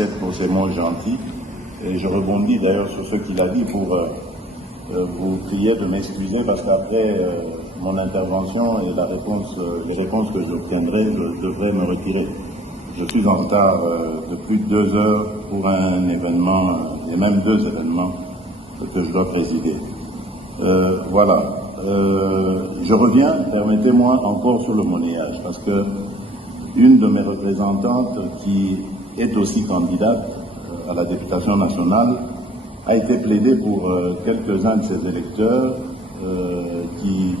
Lucette pour ces mots gentils. Et je rebondis d'ailleurs sur ce qu'il a dit pour vous prier de m'excuser parce qu'après mon intervention et les réponses que j'obtiendrai, je devrais me retirer. Je suis en retard de plus de 2 heures pour un événement, et même 2 événements que je dois présider. Voilà. Je reviens, permettez-moi, encore sur le monnayage, parce que une de mes représentantes, qui est aussi candidate à la députation nationale, a été plaidée pour quelques-uns de ses électeurs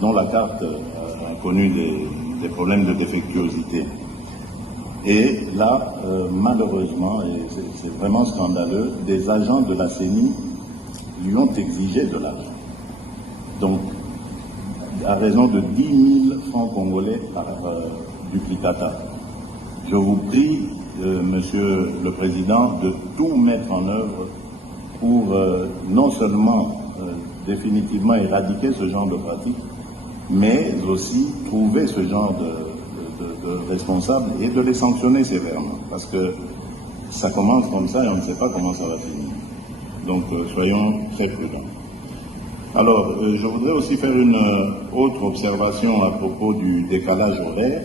dont la carte a connu des problèmes de défectuosité. Et là, malheureusement, et c'est vraiment scandaleux, des agents de la CENI lui ont exigé de l'argent. Donc, à raison de 10 000 francs congolais par duplicata. Je vous prie, Monsieur le Président, de tout mettre en œuvre pour non seulement définitivement éradiquer ce genre de pratique, mais aussi trouver ce genre de responsables et de les sanctionner sévèrement. Parce que ça commence comme ça et on ne sait pas comment ça va finir. Donc soyons très prudents. Alors, je voudrais aussi faire une autre observation à propos du décalage horaire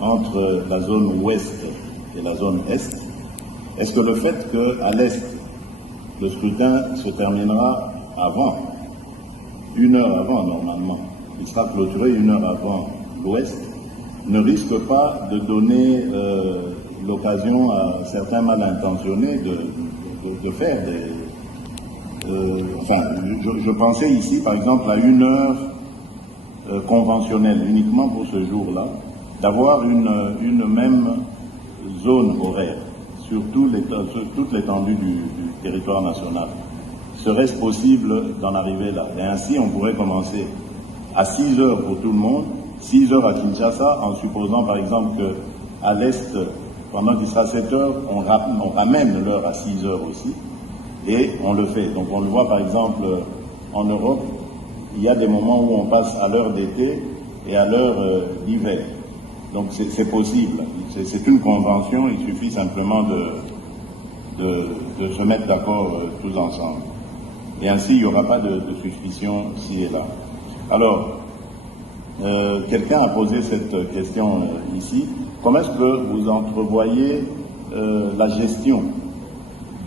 entre la zone ouest et la zone est. Est-ce que le fait qu'à l'est, le scrutin se terminera avant, 1 heure avant normalement, il sera clôturé 1 heure avant l'ouest, ne risque pas de donner l'occasion à certains mal intentionnés de faire des... je pensais ici, par exemple, à 1 heure conventionnelle, uniquement pour ce jour-là, d'avoir une même zone horaire sur toute l'étendue du territoire national. Serait-ce possible d'en arriver là? Et ainsi, on pourrait commencer à 6 heures pour tout le monde, 6 heures à Kinshasa, en supposant, par exemple, qu'à l'Est, pendant qu'il sera 7 heures, on ramène l'heure à 6 heures aussi. Et on le fait. Donc on le voit par exemple en Europe, il y a des moments où on passe à l'heure d'été et à l'heure d'hiver. Donc c'est possible. C'est une convention, il suffit simplement de se mettre d'accord tous ensemble. Et ainsi, il n'y aura pas de suspicion ci et là. Alors, quelqu'un a posé cette question ici. Comment est-ce que vous entrevoyez la gestion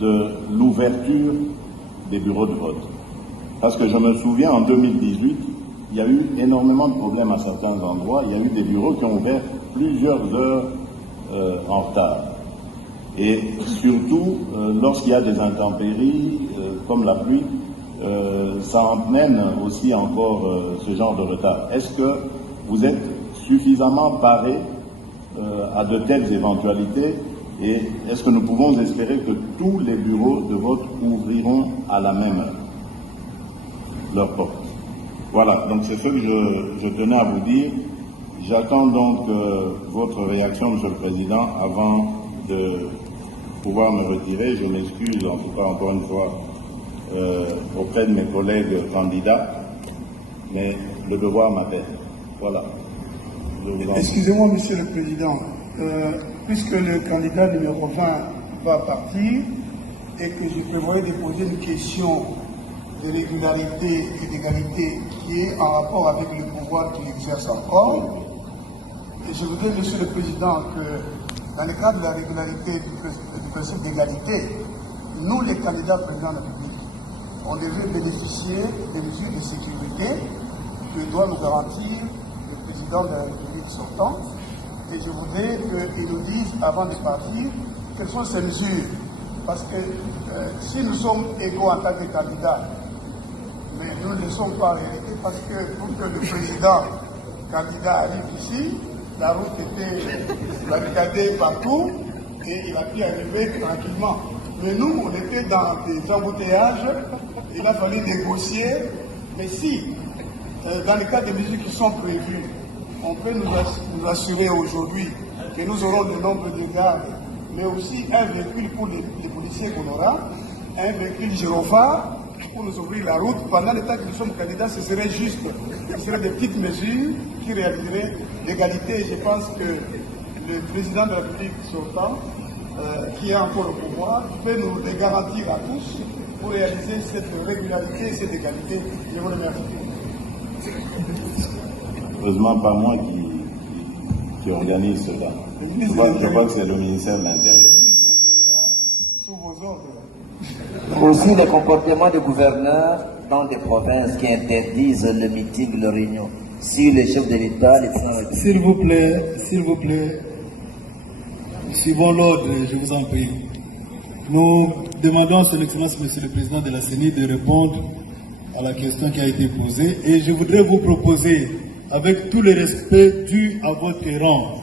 de l'ouverture des bureaux de vote? Parce que je me souviens, en 2018, il y a eu énormément de problèmes à certains endroits. Il y a eu des bureaux qui ont ouvert plusieurs heures en retard. Et surtout, lorsqu'il y a des intempéries, comme la pluie, ça emmène aussi encore ce genre de retard. Est-ce que vous êtes suffisamment parés à de telles éventualités? Et est-ce que nous pouvons espérer que tous les bureaux de vote ouvriront à la même heure leurs portes? Voilà, donc c'est ce que je tenais à vous dire. J'attends donc votre réaction, Monsieur le Président, avant de pouvoir me retirer. Je m'excuse en tout cas encore une fois auprès de mes collègues candidats, mais le devoir m'appelle. Voilà. Excusez-moi, Monsieur le Président. Puisque le candidat numéro 20 va partir et que je prévoyais de poser une question de régularité et d'égalité qui est en rapport avec le pouvoir qu'il exerce encore, et je voudrais, Monsieur le Président, que dans le cadre de la régularité du principe d'égalité, nous, les candidats présidents de la République, on devait bénéficier des mesures de sécurité que doit nous garantir le président de la République sortant. Et je voudrais qu'ils nous disent, avant de partir, quelles sont ces mesures. Parce que si nous sommes égaux en tant que candidats, mais nous ne le sommes pas en réalité, parce que pour que le président candidat arrive ici, la route était barricadée partout et il a pu arriver tranquillement. Mais nous, on était dans des embouteillages, il a fallu négocier. Mais si, dans le cas des mesures qui sont prévues, on peut nous assurer aujourd'hui que nous aurons le nombre de gardes, mais aussi un véhicule pour les policiers qu'on aura, un véhicule gyrophare pour nous ouvrir la route. Pendant le temps que nous sommes candidats, ce serait juste. Ce seraient des petites mesures qui réaliseraient l'égalité. Je pense que le président de la République sortant qui a encore le pouvoir peut nous les garantir à tous pour réaliser cette régularité et cette égalité. Je vous remercie. Heureusement, pas moi qui organise cela. Je crois que c'est le ministère de l'Intérieur. Sous vos ordres. Aussi les comportements des gouverneurs dans des provinces qui interdisent le meeting, la réunion. Si les chefs de l'État, les S'il vous plaît, suivons l'ordre, je vous en prie. Nous demandons à son Excellence, Monsieur le Président de la CENI, de répondre à la question qui a été posée. Et je voudrais vous proposer, avec tout le respect dû à votre rang,